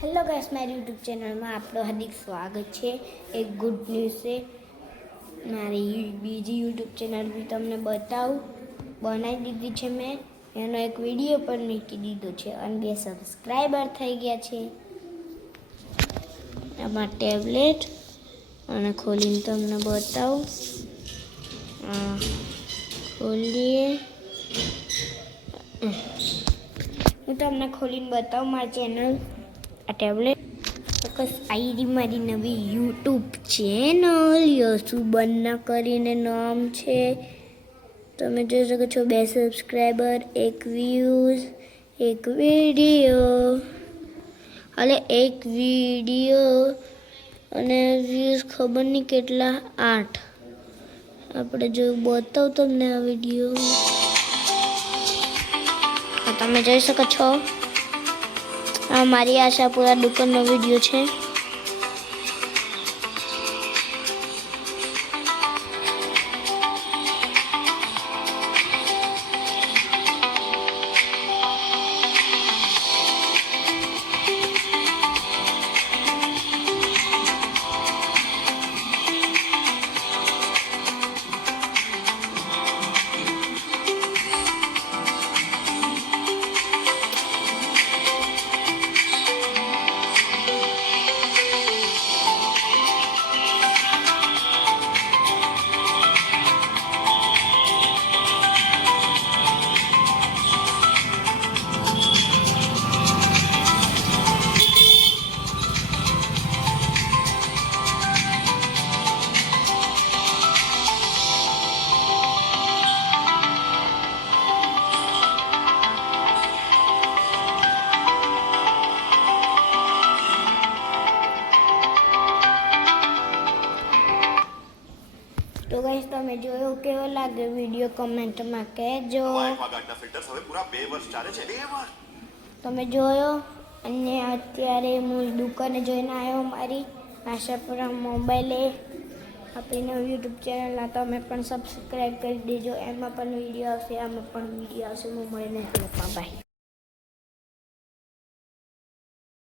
Hello guys, मेरी YouTube channel में आपको हार्दिक स्वागत है। एक गुड न्यूज़ से मारी बीजी यूट्यूब चैनल भी तमने बताऊँ बनाई दीधी है। मैं एनो एक वीडियो पर मूकी दीधो है और 2 सब्सक्राइबर थई गया है। आमां टेब्लेट અને ખોલીને તમને બતાવું। ખોલીએ હું તમને ખોલીને બતાવું મારી ચેનલ આ ટેબ્લેટ ચોક્કસ આઈડી મારી નવી યુટ્યુબ ચેનલ યશુબન્ના કરીને નામ છે। તમે જોઈ શકો છો 2 સબસ્ક્રાઈબર 1 વ્યૂઝ 1 વિડીયો એટલે 1 વિડીયો અને વ્યૂઝ ખબર નહીં કેટલા 8 આપણે જો બતાવું તમને આ વિડીયો તો તમે જોઈ શકો છો। આ મારી આશાપુરા દુકાનનો વિડીયો છે। तो गाइस તમે જોયો કેવો લાગે વિડિયો કમેન્ટમાં કહેજો। તમે જોયો અને અત્યારે હું દુકાને જોઈને આવ્યો મારી આશાપુરા મોબાઈલે આપણી નવી યુટ્યુબ ચેનલ તમે પણ સબસ્ક્રાઇબ કરી દેજો। એમાં પણ વિડીયો આવશે આમાં પણ વિડીયો આવશે। હું મળીને બાય।